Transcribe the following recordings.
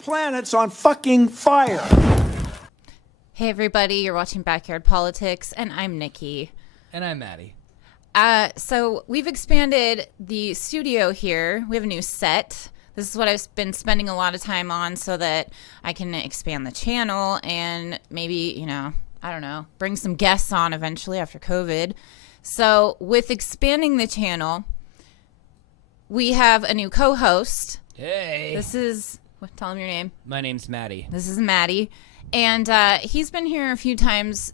planet's on fucking fire. Hey everybody, you're watching Backyard Politics, and I'm Nikki. And I'm Maddie. So we've expanded the studio here. We have a new set. This is what I've been spending a lot of time on so that I can expand the channel and maybe, I don't know, bring some guests on eventually after COVID. So with expanding the channel, we have a new co-host. Hey. Tell him your name. My name's Maddie. This is Maddie. And he's been here a few times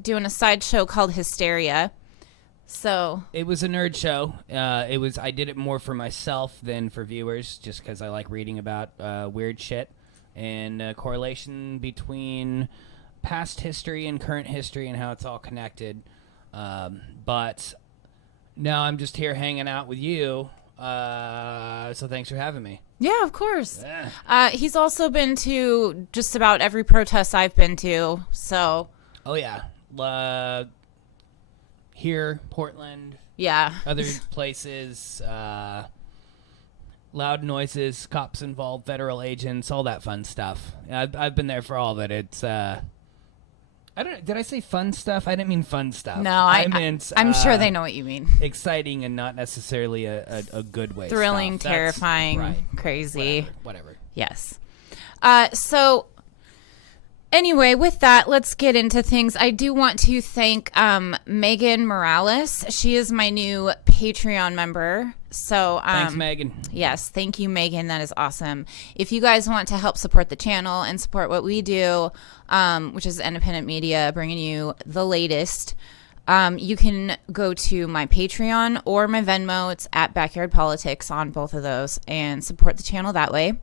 doing a side show called Hysteria. So it was a nerd show. I did it more for myself than for viewers, just because I like reading about weird shit and correlation between past history and current history and how it's all connected. But now I'm just here hanging out with you. So thanks for having me. Yeah, of course. Yeah. He's also been to just about every protest I've been to. So. Oh yeah. Here, Portland. Yeah. Other places. Loud noises, cops involved, federal agents, all that fun stuff. I've been there for all of it. It's I don't. Did I say fun stuff? I didn't mean fun stuff. No, I meant. I'm sure they know what you mean. Exciting and not necessarily a good way. Thrilling, stuff. terrifying, Right. crazy. Whatever. Yes. So. Anyway, with that, let's get into things. I do want to thank Megan Morales. She is my new Patreon member. So thanks, Megan. Yes, thank you, Megan. That is awesome. If you guys want to help support the channel and support what we do, which is independent media, bringing you the latest, you can go to my Patreon or my Venmo. It's at Backyard Politics on both of those, and support the channel that way.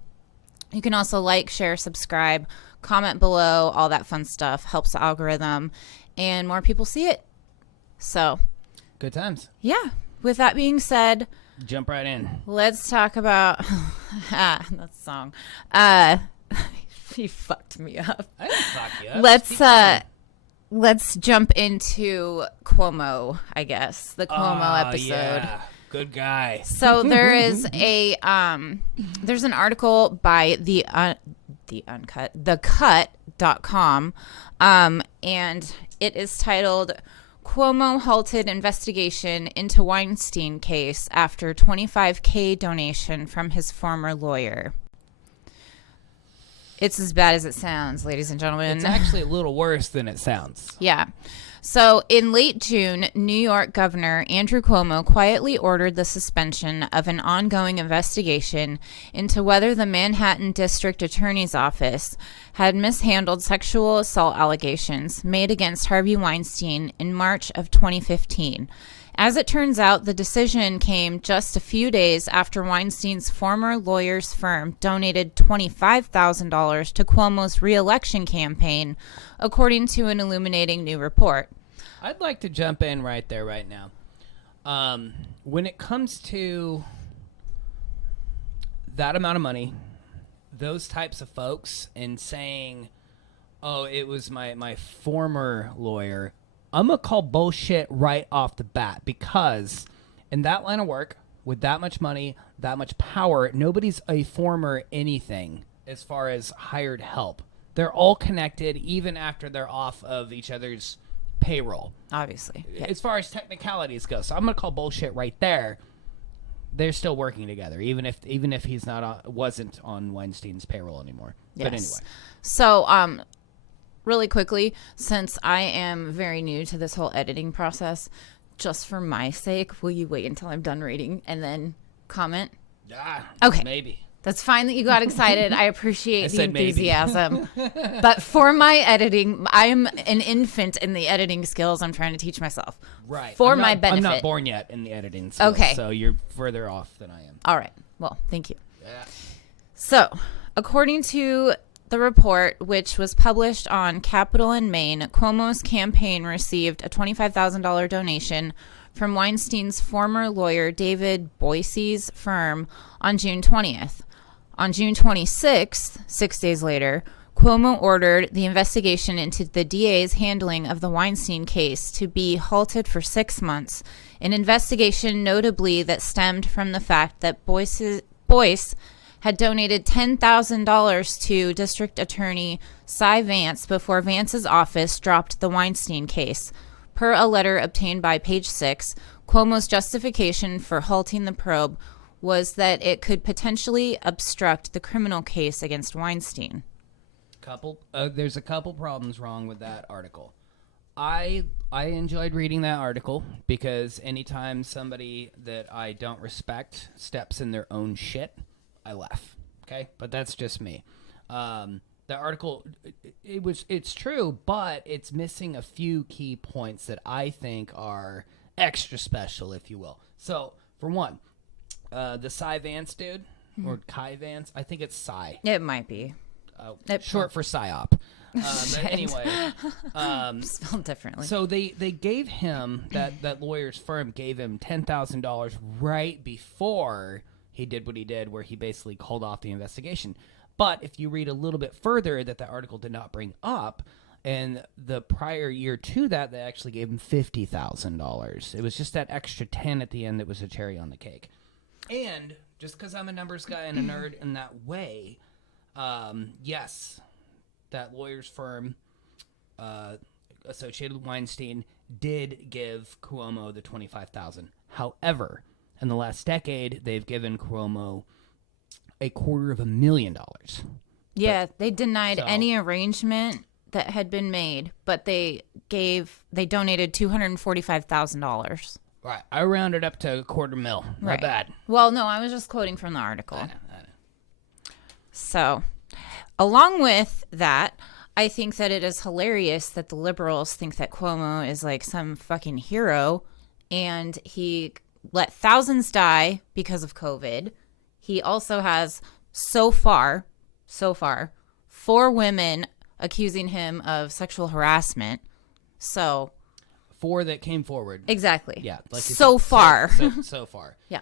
You can also like, share, subscribe, comment below, all that fun stuff. Helps the algorithm, and more people see it. So, good times. Yeah. With that being said, jump right in. Let's talk about that song. You fucked me up. I didn't fuck you up. Let's jump into Cuomo, I guess. The Cuomo episode. Yeah. Good guy. So there is there's an article by thecut.com, and it is titled Cuomo halted investigation into Weinstein case after $25,000 donation from his former lawyer. It's as bad as it sounds, ladies and gentlemen. It's actually a little worse than it sounds. Yeah. So in late June, New York Governor Andrew Cuomo quietly ordered the suspension of an ongoing investigation into whether the Manhattan District Attorney's Office had mishandled sexual assault allegations made against Harvey Weinstein in March of 2015. As it turns out, the decision came just a few days after Weinstein's former lawyer's firm donated $25,000 to Cuomo's re-election campaign, according to an illuminating new report. I'd like to jump in right there right now. When it comes to that amount of money, those types of folks, and saying, oh, it was my former lawyer, I'm going to call bullshit right off the bat, because in that line of work, with that much money, that much power, nobody's a former anything as far as hired help. They're all connected even after they're off of each other's payroll. Obviously. Yeah. As far as technicalities go. So I'm going to call bullshit right there. They're still working together, even if he's wasn't on Weinstein's payroll anymore. Yes. But anyway. So, really quickly, since I am very new to this whole editing process, just for my sake, will you wait until I'm done reading and then comment? Yeah. Okay. Maybe. That's fine that you got excited. I appreciate the said maybe. enthusiasm. But for my editing, I'm an infant in the editing skills I'm trying to teach myself. Right. For my benefit. I'm not born yet in the editing skills, okay. So you're further off than I am. All right. Well, thank you. Yeah. So, according to the report, which was published on Capitol in Maine, Cuomo's campaign received a $25,000 donation from Weinstein's former lawyer David Boise's firm on June 20th. On June 26th, 6 days later, Cuomo ordered the investigation into the DA's handling of the Weinstein case to be halted for 6 months, an investigation notably that stemmed from the fact that Boyce had donated $10,000 to District Attorney Cy Vance before Vance's office dropped the Weinstein case. Per a letter obtained by Page Six, Cuomo's justification for halting the probe was that it could potentially obstruct the criminal case against Weinstein. There's a couple problems wrong with that article. I enjoyed reading that article because anytime somebody that I don't respect steps in their own shit, I laugh. Okay, but that's just me. The article, it's true, but it's missing a few key points that I think are extra special, if you will. So, for one, the Cy Vance dude, or Kai Vance, I think it's Cy. It might be. Short for PSYOP. But anyway. Spelled differently. So they gave him, that lawyer's firm gave him $10,000 right before he did what he did, where he basically called off the investigation. But if you read a little bit further that the article did not bring up, and the prior year to that, they actually gave him $50,000. It was just that extra 10 at the end that was a cherry on the cake. And just because I'm a numbers guy and a nerd in that way, yes, that lawyer's firm associated with Weinstein did give Cuomo the $25,000. However, in the last decade, they've given Cuomo $250,000. Yeah, they denied any arrangement that had been made, but they donated $245,000. Right, I rounded up to $250,000. Right. Not bad. Well, no, I was just quoting from the article. I know. So, along with that, I think that it is hilarious that the liberals think that Cuomo is like some fucking hero, and he let thousands die because of COVID. He also has so far, 4 women accusing him of sexual harassment. So 4 that came forward. exactly. Yeah. Like you so said, far. So far. Yeah.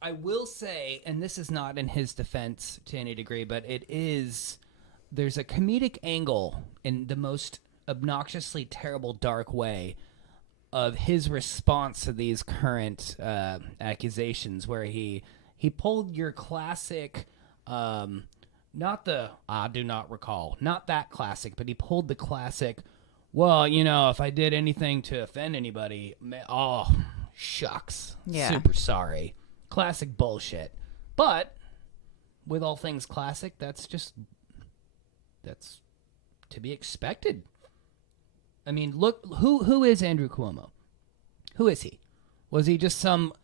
I will say, and this is not in his defense to any degree, but there's a comedic angle in the most obnoxiously terrible, dark way of his response to these current accusations, where he pulled your classic, not the, I do not recall, not that classic, but he pulled the classic, well, if I did anything to offend anybody, oh, shucks. Yeah. Super sorry. Classic bullshit. But with all things classic, that's to be expected. I mean, look, who is Andrew Cuomo? Who is he? Was he just some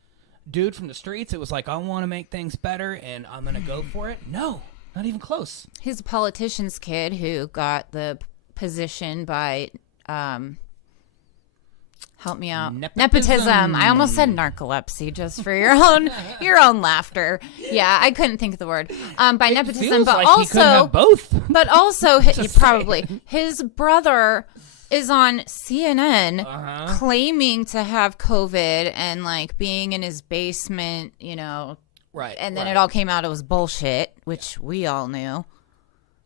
dude from the streets? It was like, I want to make things better and I'm going to go for it? No, not even close. He's a politician's kid who got the position by help me out. Nepotism. I almost said narcolepsy just for your own laughter. Yeah, I couldn't think of the word. By nepotism, but like also he couldn't have both. But also probably his brother is on CNN claiming to have COVID and like being in his basement, Right. And then it all came out it was bullshit, which we all knew.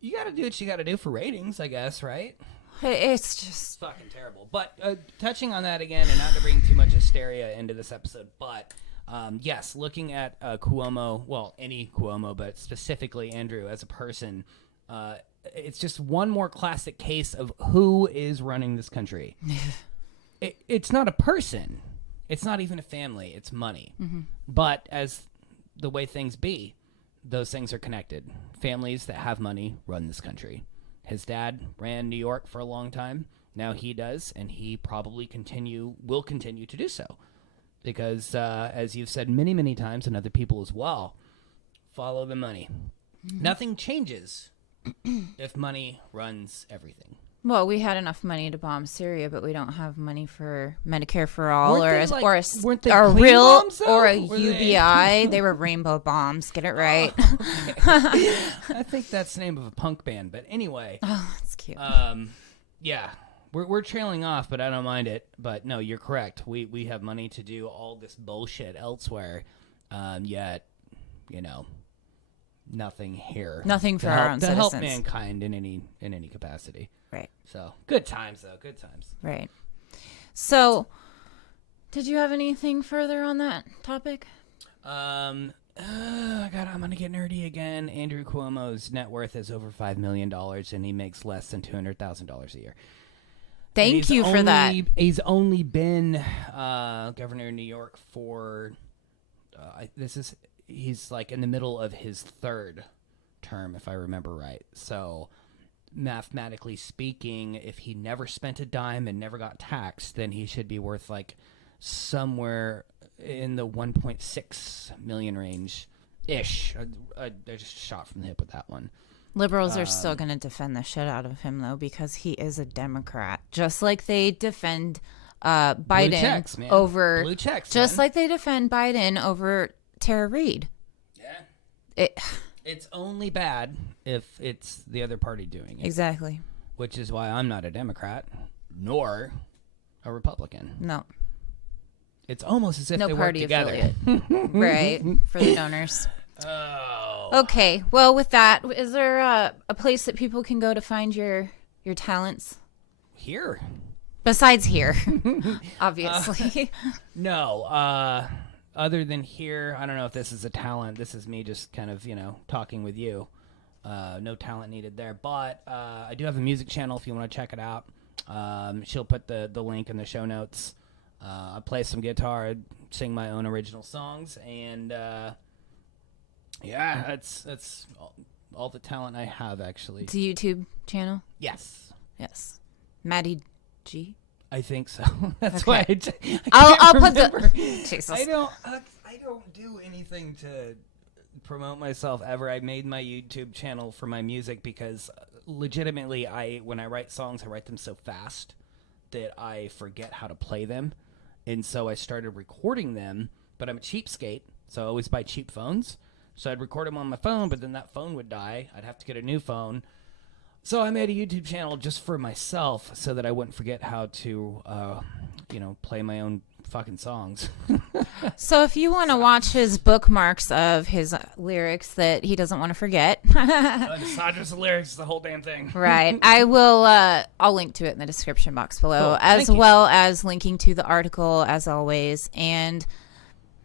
You got to do what you got to do for ratings, I guess, right? It's just It's fucking terrible. But touching on that again, and not to bring too much hysteria into this episode, but yes, looking at Cuomo, well, any Cuomo, but specifically Andrew as a person, it's just one more classic case of who is running this country. It's not a person. It's not even a family. It's money. Mm-hmm. But as the way things be, those things are connected. Families that have money run this country. His dad ran New York for a long time. Now he does, and he probably will continue to do so. Because, as you've said many, many times, and other people as well, follow the money. Mm-hmm. Nothing changes if money runs everything. Well, we had enough money to bomb Syria, but we don't have money for Medicare for all, Weren't they a clean real bombs, though? or a Were UBI. They were rainbow bombs. Get it right. Okay. I think that's the name of a punk band, but anyway. Oh, that's cute. Yeah, we're trailing off, but I don't mind it. But no, you're correct. We have money to do all this bullshit elsewhere, yet nothing here. Nothing for our own to citizens. help mankind in any capacity. Right. So good times though. Good times. Right. So, did you have anything further on that topic? I my God, I'm going to get nerdy again. Andrew Cuomo's net worth is over $5 million, and he makes less than $200,000 a year. Thank you for that. He's only been governor of New York for he's like in the middle of his third term, if I remember right. So mathematically speaking, if he never spent a dime and never got taxed, then he should be worth like somewhere in the 1.6 million range ish. I just shot from the hip with that one. Liberals are still going to defend the shit out of him, though, because he is a Democrat. Just like they defend Biden Blue checks, man. over... Blue checks, just man. like they defend Biden over Tara Reid. Yeah. It's only bad if it's the other party doing it. Exactly. Which is why I'm not a Democrat, nor a Republican. No. It's almost as if No they work party together. affiliate. Right. For the donors. Oh. Okay. Well, with that, is there a place that people can go to find your talents? Here. Besides here, obviously. No. Other than here, I don't know if this is a talent. This is me just kind of, talking with you. No talent needed there. But I do have a music channel if you want to check it out. She'll put the link in the show notes. I play some guitar, I sing my own original songs, and yeah, that's all the talent I have, actually. It's a YouTube channel? Yes. Yes. Maddie G? I think so. That's Okay. why I can't I'll put remember. Jesus. I don't do anything to promote myself ever. I made my YouTube channel for my music because legitimately when I write songs, I write them so fast that I forget how to play them. And so I started recording them, but I'm a cheapskate, so I always buy cheap phones. So I'd record them on my phone, but then that phone would die. I'd have to get a new phone. So I made a YouTube channel just for myself so that I wouldn't forget how to, play my own fucking songs. So if you want to watch his bookmarks of his lyrics that he doesn't want to forget. It's not just the lyrics, it's the whole damn thing. Right. I will, I'll link to it in the description box below, Cool. as Thank you. well as linking to the article, as always. And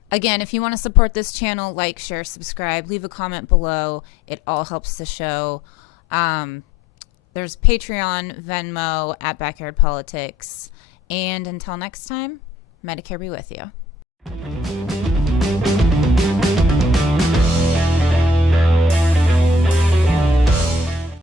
again, if you want to support this channel, like, share, subscribe, leave a comment below. It all helps the show. There's Patreon, Venmo, at Backyard Politics. And until next time, Medicare be with you.